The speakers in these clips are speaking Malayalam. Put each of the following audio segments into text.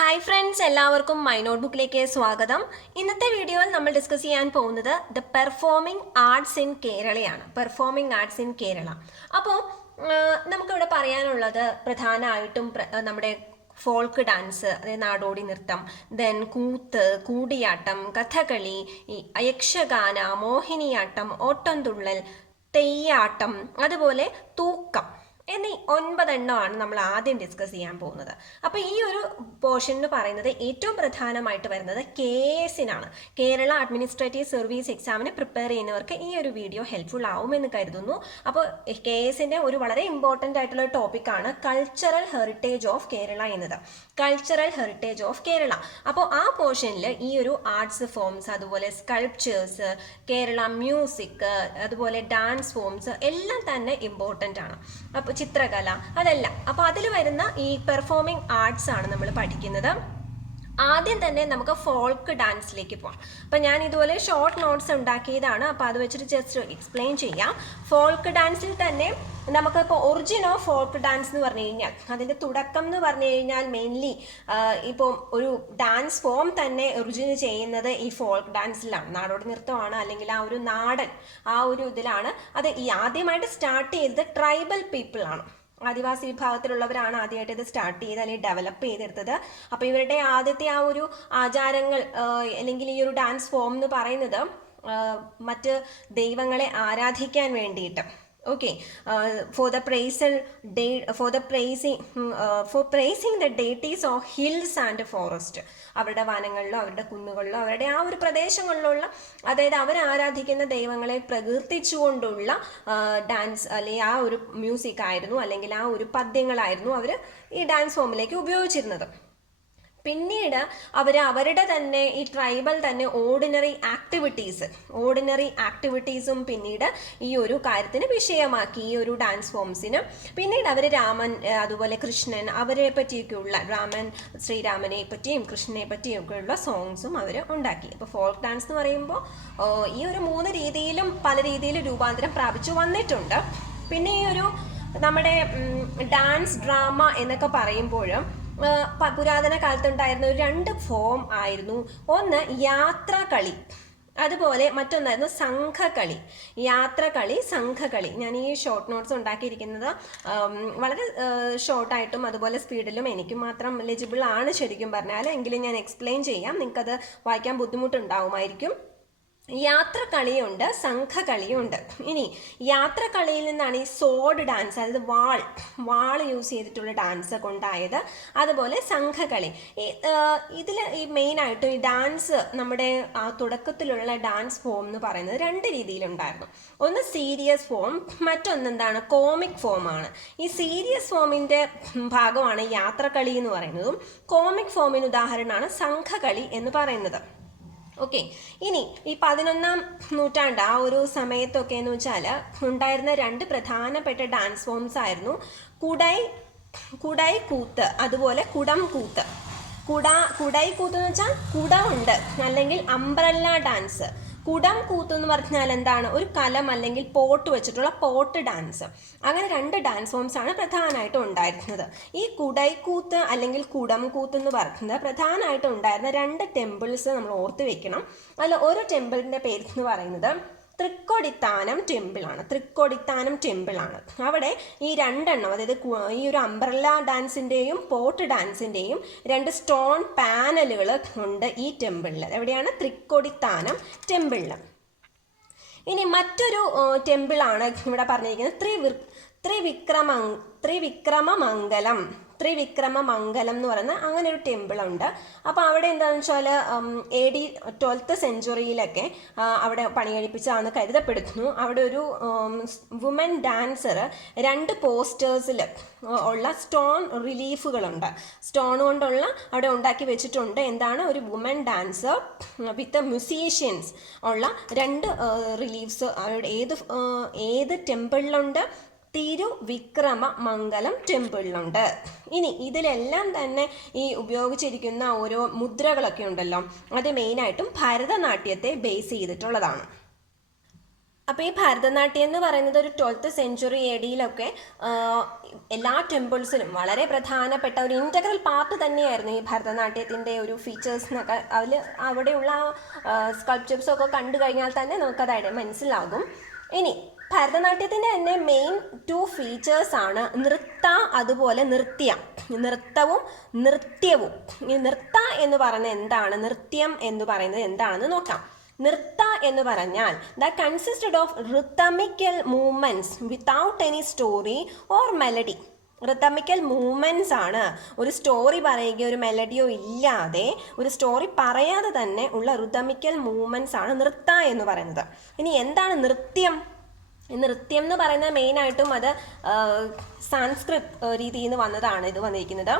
Hi friends, എല്ലാവർക്കും മൈ നോട്ട്ബുക്കിലേക്ക് സ്വാഗതം. ഇന്നത്തെ വീഡിയോയിൽ നമ്മൾ ഡിസ്കസ് ചെയ്യാൻ പോകുന്നത് ദ പെർഫോമിംഗ് ആർട്സ് ഇൻ കേരളയാണ്. Performing arts in Kerala. അപ്പോൾ നമുക്കിവിടെ പറയാനുള്ളത് പ്രധാനമായിട്ടും നമ്മുടെ ഫോൾക്ക് ഡാൻസ്, അതായത് നാടോടി നൃത്തം, ദെൻ കൂത്ത്, കൂടിയാട്ടം, കഥകളി, യക്ഷഗാന, മോഹിനിയാട്ടം, ഓട്ടംതുള്ളൽ, തെയ്യാട്ടം, അതുപോലെ തൂക്കം എന്നീ 9 എണ്ണമാണ് നമ്മൾ ആദ്യം ഡിസ്കസ് ചെയ്യാൻ പോകുന്നത്. അപ്പോൾ ഈ ഒരു പോർഷൻ എന്ന് പറയുന്നത് ഏറ്റവും പ്രധാനമായിട്ട് വരുന്നത് KS-നാണ്. കേരള അഡ്മിനിസ്ട്രേറ്റീവ് സർവീസ് എക്സാമിന് പ്രിപ്പയർ ചെയ്യുന്നവർക്ക് ഈ ഒരു വീഡിയോ ഹെൽപ്ഫുൾ ആവുമെന്ന് കരുതുന്നു. അപ്പോൾ KS-ന്റെ ഒരു വളരെ ഇമ്പോർട്ടൻ്റ് ആയിട്ടുള്ള ടോപ്പിക്കാണ് കൾച്ചറൽ ഹെറിറ്റേജ് ഓഫ് കേരള എന്നത്. Cultural heritage of Kerala. അപ്പോൾ ആ പോർഷനിൽ ഈ ഒരു ആർട്സ് ഫോംസ്, അതുപോലെ സ്കൾപ്ചേഴ്സ്, കേരള മ്യൂസിക്, അതുപോലെ ഡാൻസ് ഫോംസ് എല്ലാം തന്നെ ഇമ്പോർട്ടൻ്റ് ആണ്. അപ്പോൾ ചിത്രകല അതെല്ലാം. അപ്പോൾ അതിൽ വരുന്ന ഈ പെർഫോമിംഗ് ആർട്സ് ആണ് നമ്മൾ പഠിക്കുന്നത്. ആദ്യം തന്നെ നമുക്ക് ഫോൾക്ക് ഡാൻസിലേക്ക് പോകാം. അപ്പം ഞാൻ ഇതുപോലെ ഷോർട്ട് നോട്ട്സ് ഉണ്ടാക്കിയതാണ്. അപ്പോൾ അത് വെച്ചിട്ട് ജസ്റ്റ് എക്സ്പ്ലെയിൻ ചെയ്യാം. ഫോൾക്ക് ഡാൻസിൽ തന്നെ നമുക്കിപ്പോൾ ഒറിജിൻ ഓഫ് ഫോൾക്ക് ഡാൻസ് എന്ന് പറഞ്ഞു കഴിഞ്ഞാൽ അതിൻ്റെ തുടക്കം എന്ന് പറഞ്ഞു കഴിഞ്ഞാൽ മെയിൻലി ഇപ്പോൾ ഒരു ഡാൻസ് ഫോം തന്നെ ഒറിജിൻ ചെയ്യുന്നത് ഈ ഫോൾക്ക് ഡാൻസിലാണ്. നാടോടി നൃത്തമാണ്, അല്ലെങ്കിൽ ആ ഒരു നാടൻ ആ ഒരു ഇതിലാണ്. അത് ഈ ആദ്യമായിട്ട് സ്റ്റാർട്ട് ചെയ്തത് ട്രൈബൽ പീപ്പിൾ ആണ്. ആദിവാസി വിഭാഗത്തിലുള്ളവരാണ് ആദ്യമായിട്ട് ഇത് സ്റ്റാർട്ട് ചെയ്ത് അല്ലെങ്കിൽ ഡെവലപ്പ് ചെയ്തെടുത്തത്. അപ്പോൾ ഇവരുടെ ആദ്യത്തെ ആ ഒരു ആചാരങ്ങൾ അല്ലെങ്കിൽ ഈ ഒരു ഡാൻസ് ഫോം എന്ന് പറയുന്നത് മറ്റ് ദൈവങ്ങളെ ആരാധിക്കാൻ വേണ്ടിയിട്ട്, okay, for praising the deities of hills and forest. അവരുടെ വനങ്ങളിലോ അവരുടെ കുന്നുകളിലോ അവരുടെ ആ ഒരു പ്രദേശങ്ങളിലുള്ള, അതായത് അവർ ആരാധിക്കുന്ന ദൈവങ്ങളെ പ്രകീർത്തിച്ചുകൊണ്ടുള്ള ഡാൻസ് അല്ലെങ്കിൽ ആ ഒരു മ്യൂസിക് ആയിരുന്നു, അല്ലെങ്കിൽ ആ ഒരു പദ്യങ്ങളായിരുന്നു അവർ ഈ ഡാൻസ് ഫോമിലേക്ക് ഉപയോഗിച്ചിരുന്നത്. പിന്നീട് അവരുടെ തന്നെ ഈ ട്രൈബൽ തന്നെ ഓർഡിനറി ആക്ടിവിറ്റീസും പിന്നീട് ഈ ഒരു കാര്യത്തിന് വിഷയമാക്കി, ഈ ഒരു ഡാൻസ് ഫോംസിന്. പിന്നീട് അവർ രാമൻ, അതുപോലെ കൃഷ്ണൻ, അവരെ പറ്റിയൊക്കെയുള്ള ശ്രീരാമനെ പറ്റിയും കൃഷ്ണനെ പറ്റിയൊക്കെയുള്ള സോങ്സും അവർ ഉണ്ടാക്കി. ഇപ്പോൾ ഫോൾക്ക് ഡാൻസ് എന്ന് പറയുമ്പോൾ ഈ ഒരു 3 രീതിയിലും പല രീതിയിൽ രൂപാന്തരം പ്രാപിച്ചു വന്നിട്ടുണ്ട്. പിന്നെ ഈ ഒരു നമ്മുടെ ഡാൻസ് ഡ്രാമ എന്നൊക്കെ പറയുമ്പോഴും പുരാതന കാലത്തുണ്ടായിരുന്ന ഒരു 2 ഫോം ആയിരുന്നു. ഒന്ന് യാത്രകളി, അതുപോലെ മറ്റൊന്നായിരുന്നു സംഘകളി. യാത്രകളി, സംഘകളി. ഞാൻ ഈ ഷോർട്ട് നോട്ട്സ് ഉണ്ടാക്കിയിരിക്കുന്നത് വളരെ ഷോർട്ടായിട്ടും അതുപോലെ സ്പീഡിലും എനിക്ക് മാത്രം എലിജിബിൾ ആണ് ശരിക്കും പറഞ്ഞാൽ. എങ്കിലും ഞാൻ എക്സ്പ്ലെയിൻ ചെയ്യാം, നിങ്ങൾക്കത് വായിക്കാൻ ബുദ്ധിമുട്ടുണ്ടാവുമായിരിക്കും. യാത്രകളിയുണ്ട്, സംഘകളിയുണ്ട്. ഇനി യാത്രകളിയിൽ നിന്നാണ് ഈ സോഡ് ഡാൻസ്, അതായത് വാൾ യൂസ് ചെയ്തിട്ടുള്ള ഡാൻസ് ഒക്കെ ഉണ്ടായത്. അതുപോലെ സംഘകളി. ഇതിൽ ഈ മെയിനായിട്ടും ഈ ഡാൻസ്, നമ്മുടെ ആ തുടക്കത്തിലുള്ള ഡാൻസ് ഫോം എന്ന് പറയുന്നത് 2 രീതിയിലുണ്ടായിരുന്നു. ഒന്ന് സീരിയസ് ഫോം, മറ്റൊന്നെന്താണ് കോമിക് ഫോമാണ്. ഈ സീരിയസ് ഫോമിൻ്റെ ഭാഗമാണ് യാത്രകളി എന്ന് പറയുന്നതും കോമിക് ഫോമിന് ഉദാഹരണമാണ് സംഘകളി എന്ന് പറയുന്നത്. ഓക്കെ, ഇനി ഈ 11ാം നൂറ്റാണ്ട് ആ ഒരു സമയത്തൊക്കെ എന്ന് വെച്ചാൽ ഉണ്ടായിരുന്ന 2 പ്രധാനപ്പെട്ട ഡാൻസ് ഫോംസ് ആയിരുന്നു കുടൈ കൂത്ത്, അതുപോലെ കുടം കൂത്ത്. കുടൈ കൂത്ത് എന്ന് വെച്ചാൽ കുട ഉണ്ട്, അല്ലെങ്കിൽ അംബ്രല്ല ഡാൻസ്. കുടം കൂത്ത് എന്ന് പറഞ്ഞാൽ എന്താണ്, ഒരു കലം അല്ലെങ്കിൽ പോട്ട് വെച്ചിട്ടുള്ള പോട്ട് ഡാൻസ്. അങ്ങനെ 2 ഡാൻസ് ഫോംസ് ആണ് പ്രധാനമായിട്ടും ഉണ്ടായിരുന്നത്. ഈ കുടൈക്കൂത്ത് അല്ലെങ്കിൽ കുടം കൂത്ത് എന്ന് പറയുന്നത് പ്രധാനമായിട്ടും ഉണ്ടായിരുന്ന 2 ടെമ്പിൾസ് നമ്മൾ ഓർത്ത് വെക്കണം. അതിൽ ഒരു ടെമ്പിളിൻ്റെ പേര് എന്ന് പറയുന്നത് തൃക്കൊടിത്താനം ടെമ്പിളാണ്. അവിടെ ഈ 2 എണ്ണം, അതായത് ഈ ഒരു അംബ്രല്ല ഡാൻസിൻ്റെയും പോട്ട് ഡാൻസിൻ്റെയും 2 സ്റ്റോൺ പാനലുകൾ ഉണ്ട് ഈ ടെമ്പിളിൽ. എവിടെയാണ്? തൃക്കൊടിത്താനം ടെമ്പിളിൽ. ഇനി മറ്റൊരു ടെമ്പിളാണ് ഇവിടെ പറഞ്ഞിരിക്കുന്നത് ത്രിവിക്രമമംഗലം എന്ന് പറയുന്ന അങ്ങനെ ഒരു ടെമ്പിൾ ഉണ്ട്. അപ്പോൾ അവിടെ എന്താണെന്ന് വെച്ചാൽ AD 12th സെഞ്ച്വറിയിലൊക്കെ അവിടെ പണി കഴിപ്പിച്ചതാണെന്ന് കരുതപ്പെടുന്നു. അവിടെ ഒരു വുമൻ ഡാൻസർ 2 പോസ്റ്റേഴ്സിൽ ഉള്ള സ്റ്റോൺ റിലീഫുകളുണ്ട്, സ്റ്റോൺ കൊണ്ടുള്ള അവിടെ ഉണ്ടാക്കി വെച്ചിട്ടുണ്ട്. എന്താണ്? ഒരു വുമൻ ഡാൻസർ വിത്ത് മ്യൂസീഷ്യൻസ് ഉള്ള 2 റിലീഫ്സ് അവിടെ ഏത് ടെമ്പിളിലുണ്ട്? തിരുവിക്രമമംഗലം ടെമ്പിളിലുണ്ട്. ഇനി ഇതിലെല്ലാം തന്നെ ഈ ഉപയോഗിച്ചിരിക്കുന്ന ഓരോ മുദ്രകളൊക്കെ ഉണ്ടല്ലോ, അത് മെയിനായിട്ടും ഭരതനാട്യത്തെ ബേസ് ചെയ്തിട്ടുള്ളതാണ്. അപ്പോൾ ഈ ഭരതനാട്യം എന്ന് പറയുന്നത് ഒരു 12th സെഞ്ച്വറി AD എല്ലാ ടെമ്പിൾസിലും വളരെ പ്രധാനപ്പെട്ട ഒരു ഇൻ്റഗ്രൽ പാർട്ട് തന്നെയായിരുന്നു ഈ ഭരതനാട്യത്തിൻ്റെ ഒരു ഫീച്ചേഴ്സ് എന്നൊക്കെ. അവിടെയുള്ള സ്കൾപ്ചേഴ്സൊക്കെ കണ്ടു കഴിഞ്ഞാൽ തന്നെ നമുക്കതായിട്ട് മനസ്സിലാകും. ഇനി ഭരതനാട്യത്തിൻ്റെ തന്നെ മെയിൻ 2 ഫീച്ചേഴ്സ് ആണ് നൃത്ത അതുപോലെ നൃത്യ. നൃത്തവും നൃത്യവും. ഈ നൃത്ത എന്ന് പറയുന്നത് എന്താണ്, നൃത്യം എന്ന് പറയുന്നത് എന്താണെന്ന് നോക്കാം. നൃത്ത എന്ന് പറഞ്ഞാൽ that consisted of rhythmical movements without any story or melody. Rhythmical movements ആണ്. ഒരു സ്റ്റോറി പറയുകയോ ഒരു മെലഡിയോ ഇല്ലാതെ, ഒരു സ്റ്റോറി പറയാതെ തന്നെ ഉള്ള റിത്തമിക്കൽ മൂവ്മെന്റ്സ് ആണ് നൃത്ത എന്ന് പറയുന്നത്. ഇനി എന്താണ് നൃത്യം? നൃത്യം എന്ന് പറയുന്നത് മെയിനായിട്ടും അത് സാൻസ്ക്രിത് രീതിയിൽ നിന്ന് വന്നതാണ് ഇത് വന്നിരിക്കുന്നത്.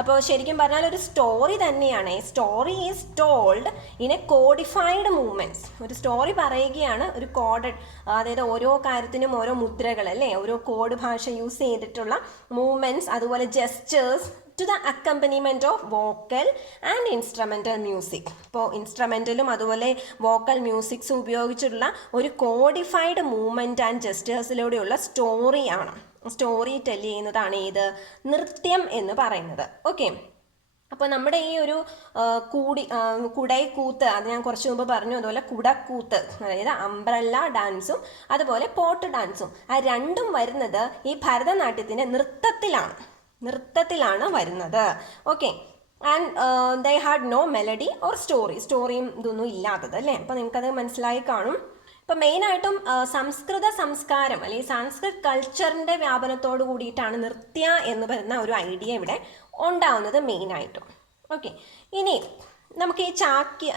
അപ്പോൾ ശരിക്കും പറഞ്ഞാൽ ഒരു സ്റ്റോറി തന്നെയാണ്. Story is told in A codified movements. ഒരു സ്റ്റോറി പറയുകയാണ്, ഒരു കോഡഡ്, അതായത് ഓരോ കാര്യത്തിനും ഓരോ മുദ്രകൾ അല്ലേ, ഓരോ കോഡ് ഭാഷ യൂസ് ചെയ്തിട്ടുള്ള മൂവ്മെൻറ്റ്സ്, അതുപോലെ gestures to the accompaniment of vocal and instrumental music. ഇപ്പോൾ ഇൻസ്ട്രുമെൻ്റലും അതുപോലെ വോക്കൽ മ്യൂസിക്സും ഉപയോഗിച്ചിട്ടുള്ള ഒരു കോഡിഫൈഡ് മൂവ്മെൻറ്റ് ആൻഡ് ജെസ്റ്റേഴ്സിലൂടെയുള്ള സ്റ്റോറിയാണ്, സ്റ്റോറി ടെല് ചെയ്യുന്നതാണ് ഏത്, നൃത്യം എന്ന് പറയുന്നത്. ഓക്കെ, അപ്പോൾ നമ്മുടെ ഈ ഒരു കുടൈക്കൂത്ത്, അത് ഞാൻ കുറച്ച് മുമ്പ് പറഞ്ഞു, അതുപോലെ കുടക്കൂത്ത്, അതായത് അംബ്രല്ല ഡാൻസും അതുപോലെ പോട്ട് ഡാൻസും, ആ രണ്ടും വരുന്നത് ഈ ഭരതനാട്യത്തിൻ്റെ നൃത്തത്തിലാണ് വരുന്നത്. Okay, and they had no melody or സ്റ്റോറിയും ഇതൊന്നും ഇല്ലാത്തത് അല്ലേ. അപ്പോൾ നിങ്ങൾക്കത് മനസ്സിലായി കാണും. ഇപ്പം മെയിനായിട്ടും സംസ്കൃത സംസ്കാരം അല്ലെങ്കിൽ സംസ്കൃത് കൾച്ചറിൻ്റെ വ്യാപനത്തോട് കൂടിയിട്ടാണ് നൃത്യ എന്ന് പറയുന്ന ഒരു ഐഡിയ ഇവിടെ ഉണ്ടാവുന്നത് മെയിനായിട്ടും. ഓക്കെ, ഇനി നമുക്ക്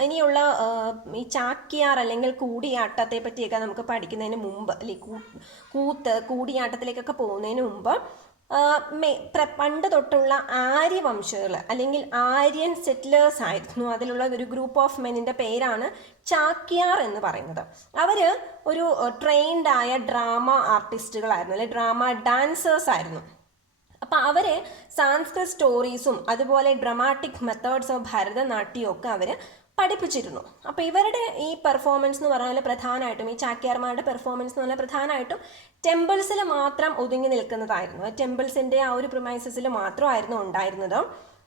ഇനിയുള്ള ഈ ചാക്യാർ അല്ലെങ്കിൽ കൂടിയാട്ടത്തെ പറ്റിയൊക്കെ നമുക്ക് പഠിക്കുന്നതിന് മുമ്പ്, അല്ലെങ്കിൽ കൂടിയാട്ടത്തിലേക്കൊക്കെ പോകുന്നതിന് മുമ്പ് പണ്ട് തൊട്ടുള്ള ആര്യവംശകൾ അല്ലെങ്കിൽ ആര്യൻ സെറ്റിലേഴ്സ് ആയിരുന്നു. അതിലുള്ള ഒരു ഗ്രൂപ്പ് ഓഫ് മെന്നിൻ്റെ പേരാണ് ചാക്യാർ എന്ന് പറയുന്നത്. അവർ ഒരു ട്രെയിൻഡ് ആയ ഡ്രാമ ആർട്ടിസ്റ്റുകളായിരുന്നു, അല്ലെങ്കിൽ ഡ്രാമ ഡാൻസേഴ്സ് ആയിരുന്നു. അപ്പം അവർ സാൻസ്ക്രിത് സ്റ്റോറീസും അതുപോലെ ഡ്രമാറ്റിക് മെത്തേഡ്സ് ഓഫ് ഭരതനാട്യവും ഒക്കെ അവർ പഠിപ്പിച്ചിരുന്നു. അപ്പോൾ ഇവരുടെ ഈ പെർഫോമൻസ് എന്ന് പറഞ്ഞാൽ പ്രധാനമായിട്ടും, ഈ ചാക്യാർമാരുടെ പെർഫോമൻസ് എന്ന് പറഞ്ഞാൽ പ്രധാനമായിട്ടും ടെമ്പിൾസിൽ മാത്രം ഒതുങ്ങി നിൽക്കുന്നതായിരുന്നു. ടെമ്പിൾസിൻ്റെ ആ ഒരു പ്രിമൈസസിൽ മാത്രമായിരുന്നു ഉണ്ടായിരുന്നത്.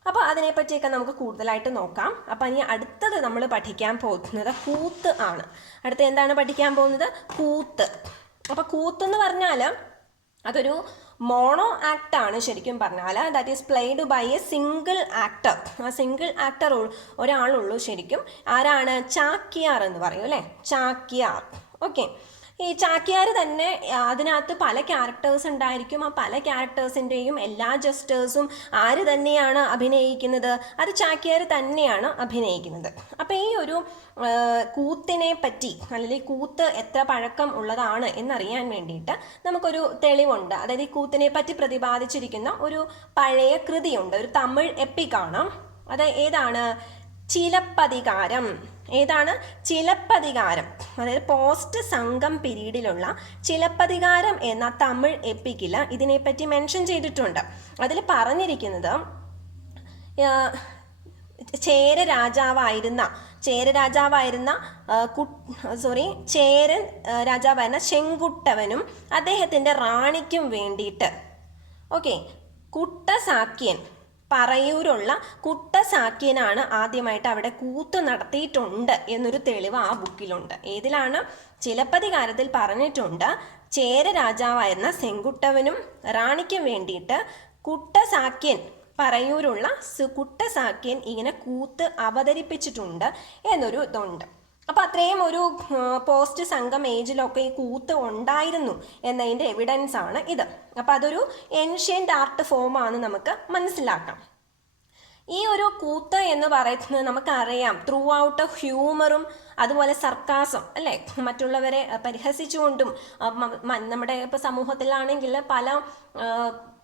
അപ്പോൾ അതിനെപ്പറ്റിയൊക്കെ നമുക്ക് കൂടുതലായിട്ട് നോക്കാം. അപ്പം ഇനി അടുത്തത് നമ്മൾ പഠിക്കാൻ പോകുന്നത് കൂത്ത് ആണ്. അടുത്ത എന്താണ് പഠിക്കാൻ പോകുന്നത്? കൂത്ത്. അപ്പോൾ കൂത്ത് എന്ന് പറഞ്ഞാൽ അതൊരു മോണോ ആക്ട് ആണ് ശരിക്കും പറഞ്ഞാൽ. That is played by a single actor. ആ സിംഗിൾ ആക്ടർ ഒരാളുള്ളൂ ശരിക്കും. ആരാണ്? ചാക്യാർ എന്ന് പറയും അല്ലേ, ചാക്യാർ. ഓക്കെ, ഈ ചാക്യാർ തന്നെ അതിനകത്ത് പല ക്യാരക്ടേഴ്സ് ഉണ്ടായിരിക്കും. ആ പല ക്യാരക്ടേഴ്സിൻ്റെയും എല്ലാ ജസ്റ്റേഴ്സും ആര് തന്നെയാണ് അഭിനയിക്കുന്നത്? അത് ചാക്യാർ തന്നെയാണ് അഭിനയിക്കുന്നത്. അപ്പോൾ ഈ ഒരു കൂത്തിനെ പറ്റി, അല്ലെങ്കിൽ കൂത്ത് എത്ര പഴക്കം ഉള്ളതാണ് എന്നറിയാൻ വേണ്ടിയിട്ട് നമുക്കൊരു തെളിവുണ്ട്. അതായത് ഈ കൂത്തിനെ പറ്റി പ്രതിപാദിച്ചിരിക്കുന്ന ഒരു പഴയ കൃതിയുണ്ട്, ഒരു തമിഴ് എപ്പിക്കാണ്. അത് ഏതാണ്? ചിലപ്പതികാരം. ഏതാണ്? ചിലപ്പതികാരം. അതായത് പോസ്റ്റ് സംഘം പീരീഡിലുള്ള ചിലപ്പതികാരം എന്ന തമിഴ് എപ്പിക്കിൽ ഇതിനെപ്പറ്റി മെൻഷൻ ചെയ്തിട്ടുണ്ട്. അതിൽ പറഞ്ഞിരിക്കുന്നത് ചേര രാജാവായിരുന്ന ചെങ്കുട്ടവനും അദ്ദേഹത്തിൻ്റെ റാണിക്കും വേണ്ടിയിട്ട് കുട്ടസാക്യൻ, പറയൂരുള്ള കുട്ടസാക്യനാണ് ആദ്യമായിട്ട് അവിടെ കൂത്ത് നടത്തിയിട്ടുണ്ട് എന്നൊരു തെളിവ് ആ ബുക്കിലുണ്ട്. ഏതിലാണ്? ചിലപ്പതികാരത്തിൽ പറഞ്ഞിട്ടുണ്ട് ചേര രാജാവായിരുന്ന ചെങ്കുട്ടവനും റാണിക്കും വേണ്ടിയിട്ട് കുട്ടസാക്യൻ, പറയൂരുള്ള കുട്ടസാക്യൻ ഇങ്ങനെ കൂത്ത് അവതരിപ്പിച്ചിട്ടുണ്ട് എന്നൊരു ഇതുണ്ട്. അപ്പോൾ അത്രയും ഒരു പോസ്റ്റ് സംഘം ഏജിലൊക്കെ ഈ കൂത്ത് ഉണ്ടായിരുന്നു എന്നതിൻ്റെ എവിഡൻസ് ആണ് ഇത്. അപ്പോൾ അതൊരു ഏൻഷ്യൻ്റ് ആർട്ട് ഫോമാണ് നമുക്ക് മനസ്സിലാക്കാം. ഈ ഒരു കൂത്ത് എന്ന് പറയുന്നത് നമുക്കറിയാം ത്രൂ ഔട്ട് ഹ്യൂമറും അതുപോലെ സർക്കാസം അല്ലേ, മറ്റുള്ളവരെ പരിഹസിച്ചുകൊണ്ടും നമ്മുടെ ഇപ്പോൾ സമൂഹത്തിലാണെങ്കിൽ പല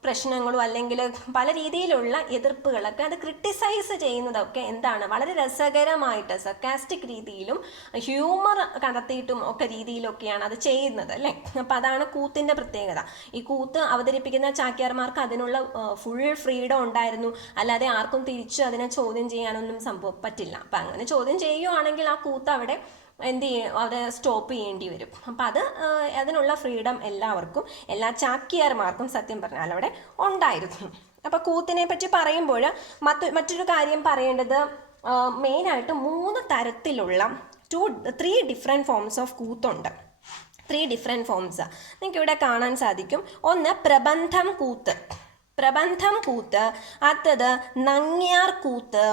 പ്രശ്നങ്ങളും അല്ലെങ്കിൽ പല രീതിയിലുള്ള എതിർപ്പുകളൊക്കെ അത് ക്രിട്ടിസൈസ് ചെയ്യുന്നതൊക്കെ എന്താണ്, വളരെ രസകരമായിട്ട് സർക്കാസ്റ്റിക് രീതിയിലും ഹ്യൂമർ കടത്തിയിട്ടും ഒക്കെ രീതിയിലൊക്കെയാണ് അത് ചെയ്യുന്നത് അല്ലേ. അപ്പം അതാണ് കൂത്തിൻ്റെ പ്രത്യേകത. ഈ കൂത്ത് അവതരിപ്പിക്കുന്ന ചാക്യാർമാർക്ക് അതിനുള്ള ഫുൾ ഫ്രീഡം ഉണ്ടായിരുന്നു. അല്ലാതെ ആർക്കും തിരിച്ച് അതിനെ ചോദ്യം ചെയ്യാനൊന്നും പറ്റില്ല. അപ്പം അങ്ങനെ ചോദ്യം ചെയ്യുകയാണെങ്കിൽ ആ കൂത്ത് അവിടെ എന്ത് ചെയ്യും, അവിടെ സ്റ്റോപ്പ് ചെയ്യേണ്ടി വരും. അപ്പം അതിനുള്ള ഫ്രീഡം എല്ലാവർക്കും, എല്ലാ ചാക്യാർമാർക്കും സത്യം പറഞ്ഞാൽ അവിടെ ഉണ്ടായിരുന്നു. അപ്പം കൂത്തിനെ പറ്റി പറയുമ്പോൾ മറ്റൊരു കാര്യം പറയേണ്ടത്, മെയിനായിട്ട് 3 തരത്തിലുള്ള 3 ഡിഫറെൻറ്റ് ഫോംസ് ഓഫ് കൂത്തുണ്ട്. 3 ഡിഫറെൻറ്റ് ഫോംസ് നിങ്ങൾക്ക് ഇവിടെ കാണാൻ സാധിക്കും. ഒന്ന് പ്രബന്ധം കൂത്ത്, അടുത്തത് നങ്ങ്യാർ കൂത്ത്,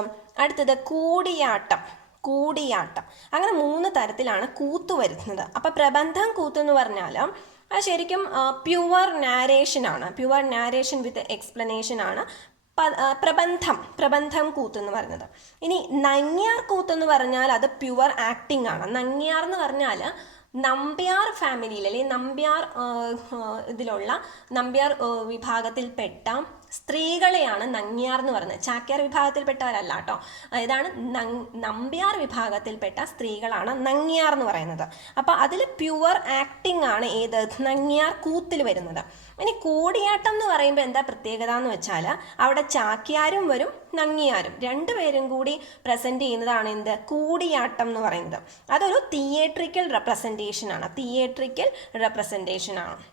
അടുത്തത് കൂടിയാട്ടം. അങ്ങനെ 3 തരത്തിലാണ് കൂത്ത് വരുന്നത്. അപ്പം പ്രബന്ധം കൂത്ത് എന്ന് പറഞ്ഞാൽ അത് ശരിക്കും പ്യുവർ നാരേഷൻ വിത്ത് എക്സ്പ്ലനേഷൻ ആണ് പ്രബന്ധം കൂത്ത് എന്ന് പറയുന്നത്. ഇനി നങ്ങ്യാർ കൂത്ത് എന്ന് പറഞ്ഞാൽ അത് പ്യുവർ ആക്ടിംഗ് ആണ്. നങ്ങ്യാർ എന്ന് പറഞ്ഞാൽ നമ്പ്യാർ ഫാമിലിയിൽ അല്ലെങ്കിൽ നമ്പ്യാർ വിഭാഗത്തിൽപ്പെട്ട സ്ത്രീകളെയാണ് നങ്ങ്യാർ എന്ന് പറയുന്നത്. ചാക്യാർ വിഭാഗത്തിൽപ്പെട്ടവരല്ല കേട്ടോ. ഇതാണ് നമ്പ്യാർ വിഭാഗത്തിൽപ്പെട്ട സ്ത്രീകളാണ് നങ്ങ്യാർ എന്ന് പറയുന്നത്. അപ്പോൾ അതിൽ പ്യുവർ ആക്ടിംഗ് ആണ് ഏത് നങ്ങ്യാർ കൂത്തിൽ വരുന്നത്. ഇനി കൂടിയാട്ടം എന്ന് പറയുമ്പോൾ എന്താ പ്രത്യേകത എന്ന് വെച്ചാൽ അവിടെ ചാക്യാരും വരും നങ്ങ്യാരും രണ്ടുപേരും കൂടി പ്രസൻറ്റ് ചെയ്യുന്നതാണ് എന്ത് കൂടിയാട്ടം എന്ന് പറയുന്നത്. അതൊരു തിയേട്രിക്കൽ റെപ്രസെൻറ്റേഷൻ ആണ്.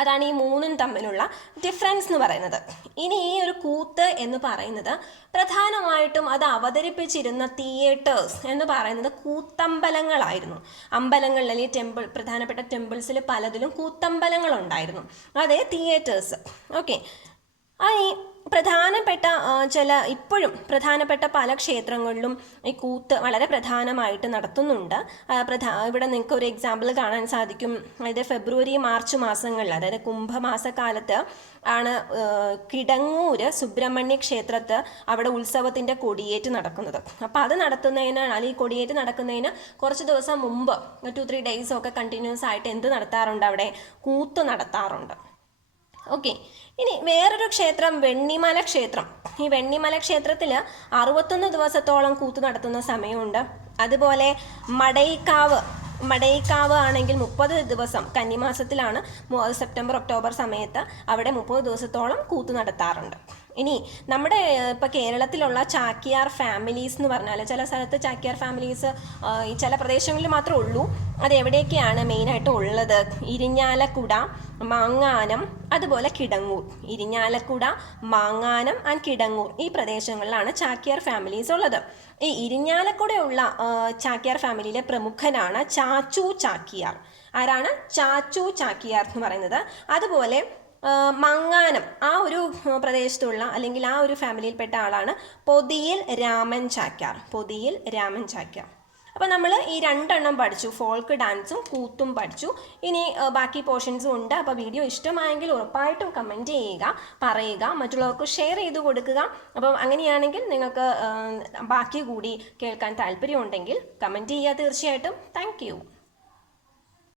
അതാണ് ഈ 3 തമ്മിലുള്ള ഡിഫറൻസ് എന്ന് പറയുന്നത്. ഇനി ഈ ഒരു കൂത്ത് എന്ന് പറയുന്നത് പ്രധാനമായിട്ടും അത് അവതരിപ്പിച്ചിരുന്ന തിയേറ്റേഴ്സ് എന്ന് പറയുന്നത് കൂത്തമ്പലങ്ങളായിരുന്നു. അമ്പലങ്ങളിൽ അല്ലെങ്കിൽ പ്രധാനപ്പെട്ട ടെമ്പിൾസിൽ പലതിലും കൂത്തമ്പലങ്ങൾ ഉണ്ടായിരുന്നു. അതേ തിയേറ്റേഴ്സ്. ഓക്കെ, ഈ പ്രധാനപ്പെട്ട ഇപ്പോഴും പ്രധാനപ്പെട്ട പല ക്ഷേത്രങ്ങളിലും ഈ കൂത്ത് വളരെ പ്രധാനമായിട്ട് നടത്തുന്നുണ്ട്. ഇവിടെ നിങ്ങൾക്ക് ഒരു എക്സാമ്പിൾ കാണാൻ സാധിക്കും. അതായത് ഫെബ്രുവരി മാർച്ച് മാസങ്ങളിൽ, അതായത് കുംഭമാസക്കാലത്ത് ആണ് കിടങ്ങൂർ സുബ്രഹ്മണ്യ ക്ഷേത്രത്തിൽ അവിടെ ഉത്സവത്തിൻ്റെ കൊടിയേറ്റ് നടക്കുന്നത്. അപ്പോൾ അത് നടത്തുന്നതിന് അല്ലെങ്കിൽ ഈ കൊടിയേറ്റ് നടക്കുന്നതിന് കുറച്ച് ദിവസം മുമ്പ് 2-3 days ഒക്കെ കണ്ടിന്യൂസ് ആയിട്ട് എന്ത് നടത്താറുണ്ട്, അവിടെ കൂത്ത് നടത്താറുണ്ട്. ഓക്കെ, ഇനി വേറൊരു ക്ഷേത്രം വെണ്ണിമല ക്ഷേത്രം. ഈ വെണ്ണിമല ക്ഷേത്രത്തിൽ 61 ദിവസത്തോളം കൂത്ത് നടത്തുന്ന സമയമുണ്ട്. അതുപോലെ മടൈക്കാവ് ആണെങ്കിൽ 30 ദിവസം, കന്നിമാസത്തിലാണ്, സെപ്റ്റംബർ ഒക്ടോബർ സമയത്ത് അവിടെ 30 ദിവസത്തോളം കൂത്ത് നടത്താറുണ്ട്. ഇനി നമ്മുടെ ഇപ്പോൾ കേരളത്തിലുള്ള ചാക്യാർ ഫാമിലീസ് എന്ന് പറഞ്ഞാൽ ചില സ്ഥലത്ത് ചാക്യാർ ഫാമിലീസ് ഈ ചില പ്രദേശങ്ങളിൽ മാത്രമേ ഉള്ളൂ. അതെവിടെയൊക്കെയാണ് മെയിനായിട്ട് ഉള്ളത്? ഇരിഞ്ഞാലക്കുട, മാങ്ങാനം, അതുപോലെ കിടങ്ങൂർ. ഇരിഞ്ഞാലക്കുട, മാങ്ങാനം ആൻഡ് കിടങ്ങൂർ ഈ പ്രദേശങ്ങളിലാണ് ചാക്യാർ ഫാമിലീസ് ഉള്ളത്. ഈ ഇരിഞ്ഞാലക്കുടയുള്ള ചാക്യാർ ഫാമിലിയിലെ പ്രമുഖനാണ് ചാച്ചു ചാക്യാർ. ആരാണ് ചാച്ചു ചാക്യാർ എന്ന് പറയുന്നത്? അതുപോലെ മങ്ങാനം ആ ഒരു പ്രദേശത്തുള്ള അല്ലെങ്കിൽ ആ ഒരു ഫാമിലിയിൽപ്പെട്ട ആളാണ് പൊതിയിൽ രാമൻ ചാക്യാർ. അപ്പോൾ നമ്മൾ ഈ 2 എണ്ണം പഠിച്ചു, ഫോൾക്ക് ഡാൻസും കൂത്തും പഠിച്ചു. ഇനി ബാക്കി പോർഷൻസും ഉണ്ട്. അപ്പോൾ വീഡിയോ ഇഷ്ടമായെങ്കിൽ ഉറപ്പായിട്ടും കമൻറ്റ് പറയുക, മറ്റുള്ളവർക്ക് ഷെയർ ചെയ്ത് കൊടുക്കുക. അപ്പം അങ്ങനെയാണെങ്കിൽ നിങ്ങൾക്ക് ബാക്കി കൂടി കേൾക്കാൻ താല്പര്യമുണ്ടെങ്കിൽ കമൻറ്റ് ചെയ്യുക തീർച്ചയായിട്ടും. Thank you.